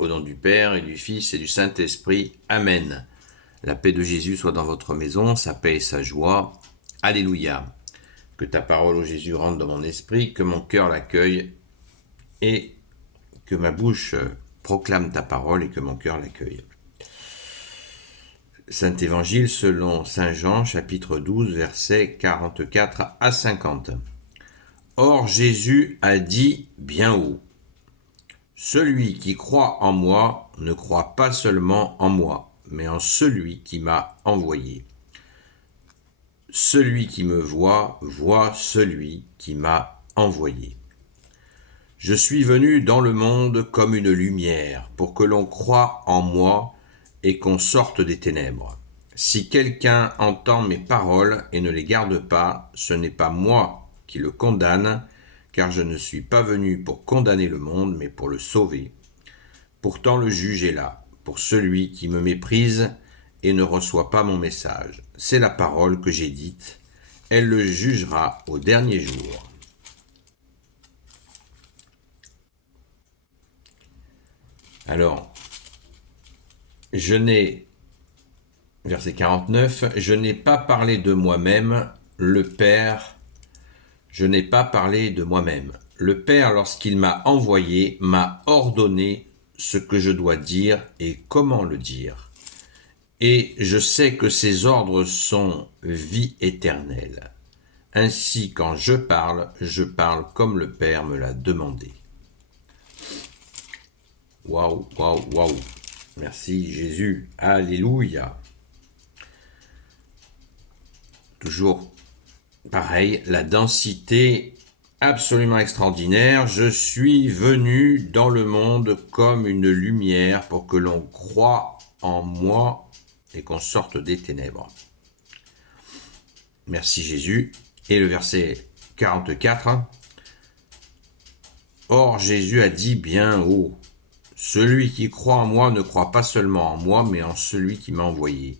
Au nom du Père et du Fils et du Saint-Esprit. Amen. La paix de Jésus soit dans votre maison, sa paix et sa joie. Alléluia. Que ta parole, ô Jésus, rentre dans mon esprit, que mon cœur l'accueille et que ma bouche proclame ta parole et que mon cœur l'accueille. Saint Évangile selon Saint Jean, chapitre 12, versets 44 à 50. Or Jésus a dit bien haut, « Celui qui croit en moi ne croit pas seulement en moi, mais en celui qui m'a envoyé. Celui qui me voit, voit celui qui m'a envoyé. Je suis venu dans le monde comme une lumière, pour que l'on croie en moi et qu'on sorte des ténèbres. Si quelqu'un entend mes paroles et ne les garde pas, ce n'est pas moi qui le condamne, car je ne suis pas venu pour condamner le monde, mais pour le sauver. Pourtant le juge est là, pour celui qui me méprise et ne reçoit pas mon message. C'est la parole que j'ai dite, elle le jugera au dernier jour. » Alors, verset 49, je n'ai pas parlé de moi-même, le Père, je n'ai pas parlé de moi-même. Le Père, lorsqu'il m'a envoyé, m'a ordonné ce que je dois dire et comment le dire. Et je sais que ces ordres sont vie éternelle. Ainsi, quand je parle comme le Père me l'a demandé. Waouh, waouh, waouh. Merci Jésus. Alléluia. Toujours pareil, la densité absolument extraordinaire. Je suis venu dans le monde comme une lumière pour que l'on croie en moi et qu'on sorte des ténèbres. Merci Jésus. Et le verset 44. Or Jésus a dit bien haut, celui qui croit en moi ne croit pas seulement en moi, mais en celui qui m'a envoyé.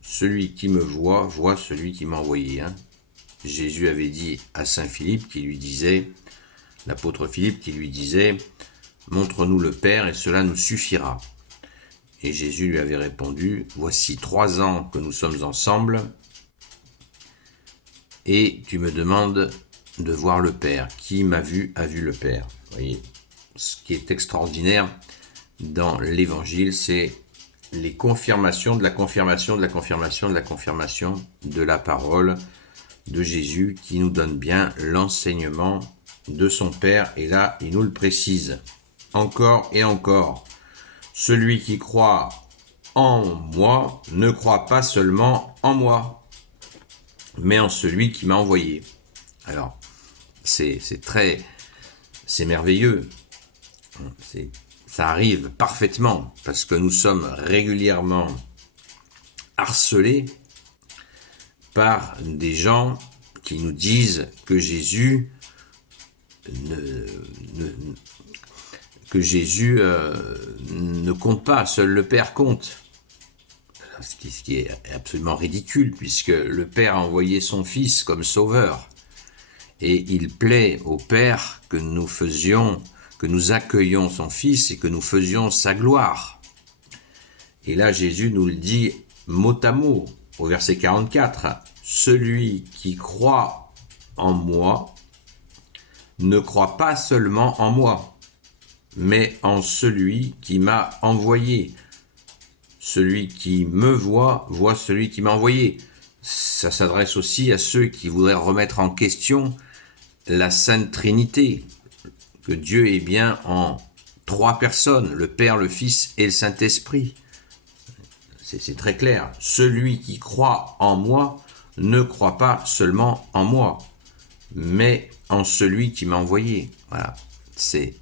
Celui qui me voit, voit celui qui m'a envoyé. Jésus avait dit à Saint Philippe qui lui disait, l'apôtre Philippe qui lui disait, montre-nous le Père et cela nous suffira. Et Jésus lui avait répondu, voici 3 ans que nous sommes ensemble et tu me demandes de voir le Père. Qui m'a vu a vu le Père. Vous voyez, ce qui est extraordinaire dans l'Évangile, c'est les confirmations de la confirmation de la confirmation de la confirmation de la parole de Jésus qui nous donne bien l'enseignement de son Père. Et là, il nous le précise encore et encore. Celui qui croit en moi ne croit pas seulement en moi, mais en celui qui m'a envoyé. Alors, c'est merveilleux. Ça arrive parfaitement parce que nous sommes régulièrement harcelés par des gens qui nous disent que Jésus ne compte pas, seul le Père compte. Ce qui est absolument ridicule puisque le Père a envoyé son Fils comme sauveur. Et il plaît au Père que nous accueillions son Fils et que nous faisions sa gloire. Et là, Jésus nous le dit mot à mot, au verset 44. Celui qui croit en moi ne croit pas seulement en moi, mais en celui qui m'a envoyé. Celui qui me voit, voit celui qui m'a envoyé. Ça s'adresse aussi à ceux qui voudraient remettre en question la Sainte Trinité, que Dieu est bien en 3 personnes, le Père, le Fils et le Saint-Esprit. C'est très clair. Celui qui croit en moi ne croit pas seulement en moi, mais en celui qui m'a envoyé. Voilà, c'est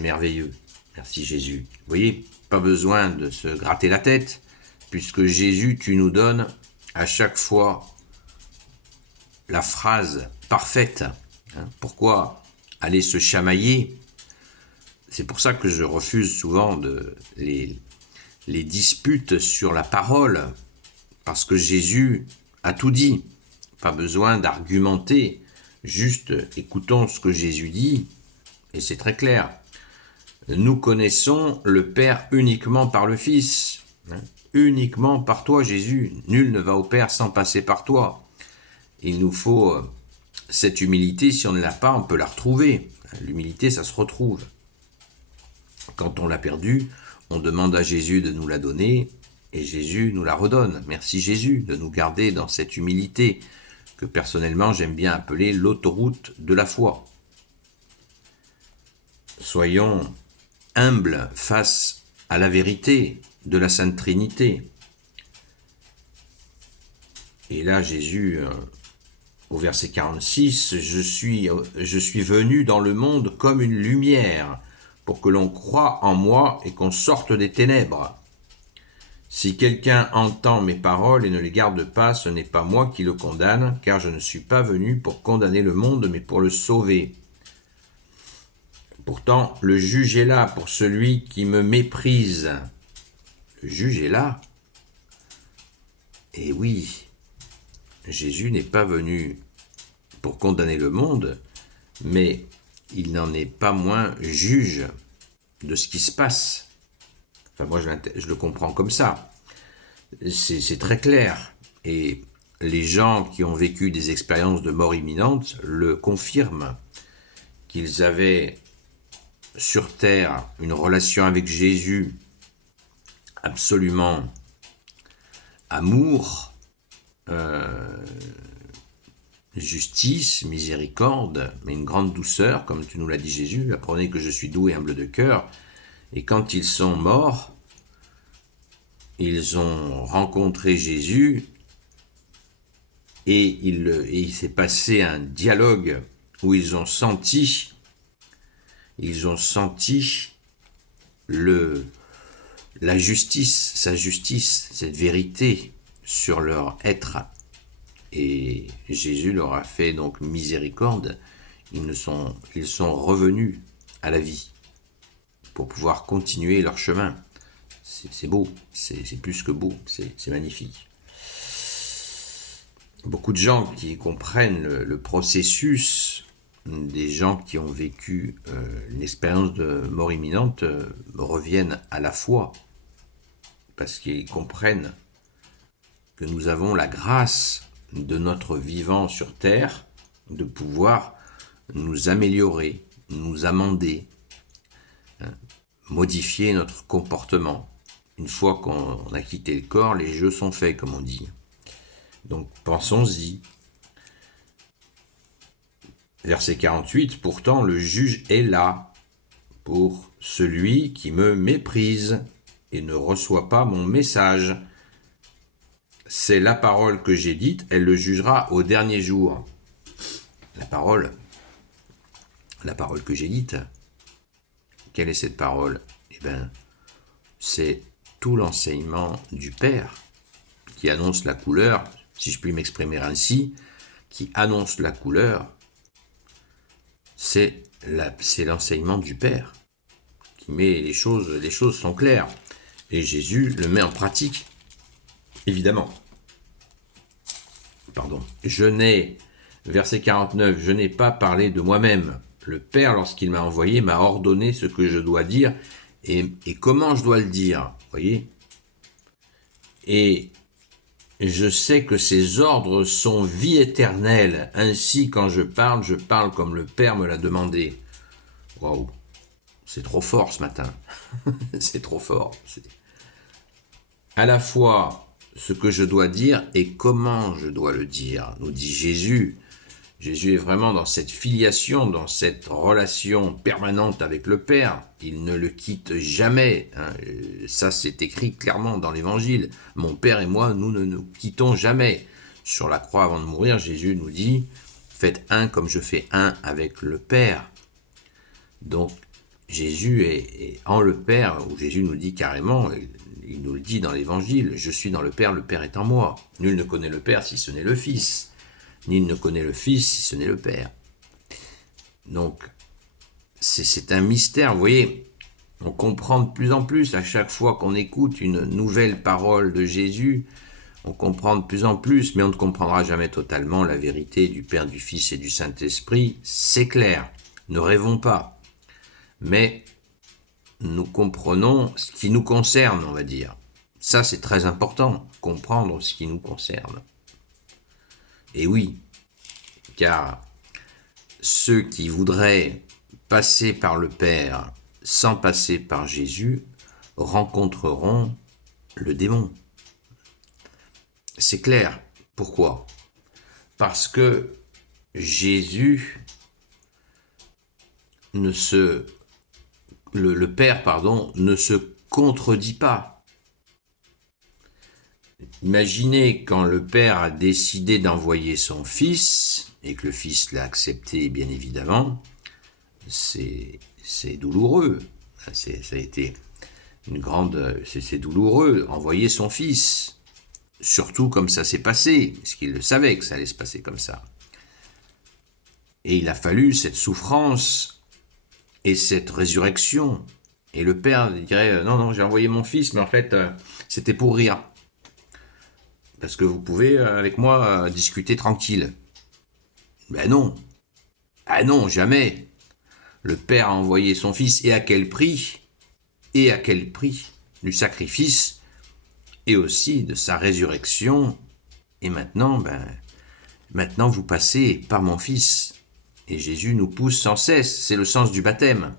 merveilleux. Merci Jésus. Vous voyez, pas besoin de se gratter la tête, puisque Jésus, tu nous donnes à chaque fois la phrase parfaite. Pourquoi aller se chamailler? C'est pour ça que je refuse souvent les disputes sur la parole, parce que Jésus a tout dit. Pas besoin d'argumenter, juste écoutons ce que Jésus dit, et c'est très clair. Nous connaissons le Père uniquement par le Fils. Uniquement par toi, Jésus. Nul ne va au Père sans passer par toi. Il nous faut cette humilité. Si on ne l'a pas, on peut la retrouver. L'humilité, ça se retrouve. Quand on l'a perdue, on demande à Jésus de nous la donner et Jésus nous la redonne. Merci Jésus de nous garder dans cette humilité que personnellement j'aime bien appeler l'autoroute de la foi. Soyons humbles face à la vérité de la Sainte Trinité. Et là, Jésus, au verset 46, je suis venu dans le monde comme une lumière, pour que l'on croie en moi et qu'on sorte des ténèbres. Si quelqu'un entend mes paroles et ne les garde pas, ce n'est pas moi qui le condamne, car je ne suis pas venu pour condamner le monde, mais pour le sauver. Pourtant, le juge est là pour celui qui me méprise. Le juge est là. Et oui, Jésus n'est pas venu pour condamner le monde, mais il n'en est pas moins juge de ce qui se passe. Enfin, moi, je le comprends comme ça. C'est très clair. Et les gens qui ont vécu des expériences de mort imminente le confirment, qu'ils avaient sur terre une relation avec Jésus absolument amour, justice, miséricorde, mais une grande douceur, comme tu nous l'as dit Jésus, apprenez que je suis doux et humble de cœur. Et quand ils sont morts, ils ont rencontré Jésus et il s'est passé un dialogue où ils ont senti la justice, sa justice, cette vérité sur leur être. Et Jésus leur a fait donc miséricorde. Ils sont revenus à la vie pour pouvoir continuer leur chemin. C'est beau, c'est plus que beau, c'est magnifique. Beaucoup de gens qui comprennent le processus, des gens qui ont vécu une expérience de mort imminente reviennent à la foi, parce qu'ils comprennent que nous avons la grâce de notre vivant sur terre de pouvoir nous améliorer, nous amender, modifier notre comportement. Une fois qu'on a quitté le corps, les jeux sont faits, comme on dit. Donc pensons-y. Verset 48, pourtant le juge est là pour celui qui me méprise et ne reçoit pas mon message. C'est la parole que j'ai dite, elle le jugera au dernier jour. La parole que j'ai dite, quelle est cette parole? Eh bien, c'est tout l'enseignement du Père qui annonce la couleur, si je puis m'exprimer ainsi, qui annonce la couleur, c'est l'enseignement du Père qui met les choses sont claires. Et Jésus le met en pratique, évidemment. Verset 49, je n'ai pas parlé de moi-même. Le Père, lorsqu'il m'a envoyé, m'a ordonné ce que je dois dire et comment je dois le dire, voyez. Et je sais que ces ordres sont vie éternelle. Ainsi, quand je parle comme le Père me l'a demandé. Waouh, c'est trop fort ce matin. C'est trop fort. À la fois ce que je dois dire et comment je dois le dire, nous dit Jésus. Jésus est vraiment dans cette filiation, dans cette relation permanente avec le Père. Il ne le quitte jamais. Ça, c'est écrit clairement dans l'Évangile. Mon Père et moi, nous ne nous quittons jamais. Sur la croix, avant de mourir, Jésus nous dit « Faites un comme je fais un avec le Père ». Donc, Jésus est en le Père, où Jésus nous dit carrément, il nous le dit dans l'Évangile « Je suis dans le Père est en moi. Nul ne connaît le Père si ce n'est le Fils. » Nul ne connaît le Fils si ce n'est le Père. Donc, c'est un mystère, vous voyez, on comprend de plus en plus à chaque fois qu'on écoute une nouvelle parole de Jésus, on comprend de plus en plus, mais on ne comprendra jamais totalement la vérité du Père, du Fils et du Saint-Esprit, c'est clair, ne rêvons pas. Mais nous comprenons ce qui nous concerne, on va dire. Ça, c'est très important, comprendre ce qui nous concerne. Et oui, car ceux qui voudraient passer par le Père sans passer par Jésus rencontreront le démon. C'est clair. Pourquoi ? Parce que Jésus le Père, ne se contredit pas. Imaginez quand le Père a décidé d'envoyer son Fils, et que le Fils l'a accepté, bien évidemment, c'est douloureux. Ça a été c'est douloureux, envoyer son Fils. Surtout comme ça s'est passé, parce qu'il le savait que ça allait se passer comme ça. Et il a fallu cette souffrance et cette résurrection. Et le Père dirait, non, j'ai envoyé mon Fils, mais en fait, c'était pour rire. Parce que vous pouvez, avec moi, discuter tranquille. Ben non. Ah non, jamais. Le Père a envoyé son Fils, et à quel prix ? Et à quel prix ? Du sacrifice, et aussi de sa résurrection. Et maintenant, vous passez par mon Fils. Et Jésus nous pousse sans cesse. C'est le sens du baptême.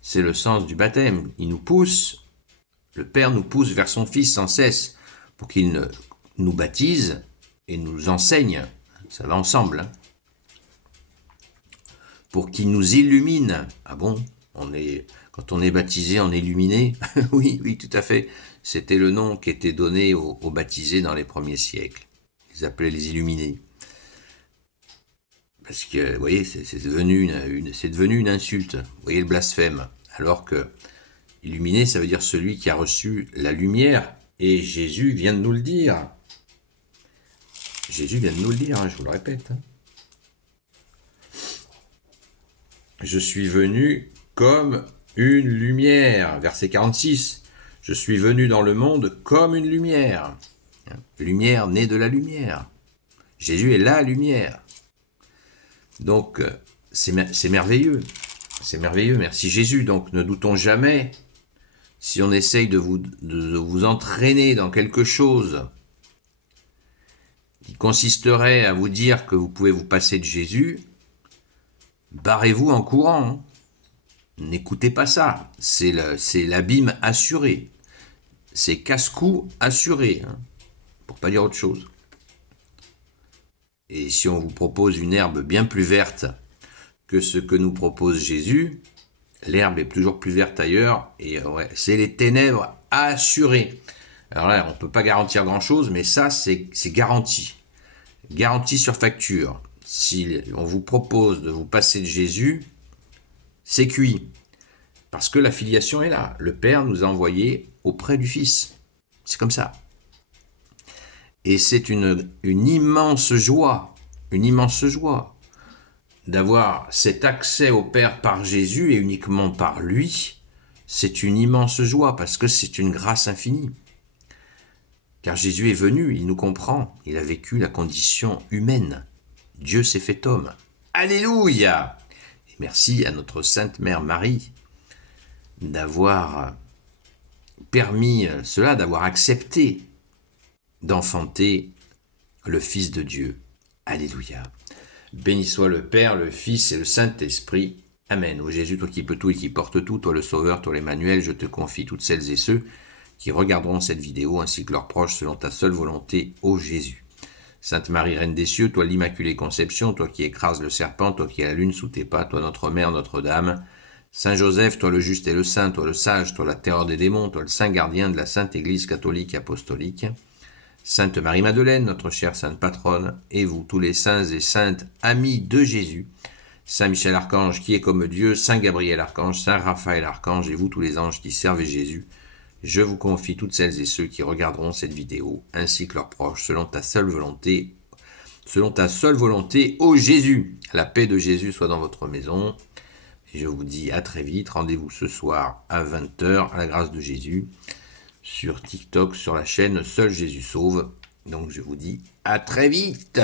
C'est le sens du baptême. Il nous pousse, le Père nous pousse vers son Fils sans cesse pour qu'il nous baptise et nous enseigne. Ça va ensemble. Pour qu'il nous illumine. Ah bon ? Quand on est baptisé, on est illuminé ? Oui, tout à fait. C'était le nom qui était donné aux baptisés dans les premiers siècles. Ils appelaient les illuminés. Parce que, vous voyez, c'est devenu une insulte. Vous voyez le blasphème. Alors que illuminé, ça veut dire celui qui a reçu la lumière. Et Jésus vient de nous le dire. Jésus vient de nous le dire, je vous le répète. Je suis venu comme une lumière. Verset 46. Je suis venu dans le monde comme une lumière. Lumière née de la lumière. Jésus est la lumière. Donc, c'est merveilleux. C'est merveilleux, merci Jésus. Donc, ne doutons jamais, si on essaye de vous entraîner dans quelque chose qui consisterait à vous dire que vous pouvez vous passer de Jésus, barrez-vous en courant. N'écoutez pas ça. C'est l'abîme assuré. C'est casse-cou assuré, pour pas dire autre chose. Et si on vous propose une herbe bien plus verte que ce que nous propose Jésus, l'herbe est toujours plus verte ailleurs, et c'est les ténèbres assurées. Alors là, on ne peut pas garantir grand-chose, mais ça, c'est garanti. Garantie sur facture. Si on vous propose de vous passer de Jésus, c'est cuit. Parce que la filiation est là. Le Père nous a envoyés auprès du Fils. C'est comme ça. Et c'est une immense joie d'avoir cet accès au Père par Jésus et uniquement par lui. C'est une immense joie parce que c'est une grâce infinie. Car Jésus est venu, il nous comprend, il a vécu la condition humaine. Dieu s'est fait homme. Alléluia! Et merci à notre Sainte Mère Marie d'avoir permis cela, d'avoir accepté d'enfanter le Fils de Dieu. Alléluia. Béni soit le Père, le Fils et le Saint-Esprit. Amen. Ô Jésus, toi qui peux tout et qui portes tout, toi le Sauveur, toi l'Emmanuel, je te confie toutes celles et ceux qui regarderont cette vidéo ainsi que leurs proches selon ta seule volonté, ô Jésus. Sainte Marie, Reine des cieux, toi l'Immaculée Conception, toi qui écrases le serpent, toi qui as la lune sous tes pas, toi notre Mère, Notre-Dame. Saint Joseph, toi le juste et le saint, toi le sage, toi la terreur des démons, toi le saint gardien de la Sainte Église catholique et apostolique. Sainte Marie-Madeleine, notre chère sainte patronne, et vous, tous les saints et saintes amis de Jésus, Saint Michel Archange qui est comme Dieu, Saint Gabriel Archange, Saint Raphaël Archange, et vous, tous les anges qui servent Jésus, je vous confie toutes celles et ceux qui regarderont cette vidéo, ainsi que leurs proches, selon ta seule volonté, ô Jésus. La paix de Jésus soit dans votre maison. Et je vous dis à très vite, rendez-vous ce soir à 20h, à la grâce de Jésus, sur TikTok, sur la chaîne Seul Jésus Sauve. Donc je vous dis à très vite.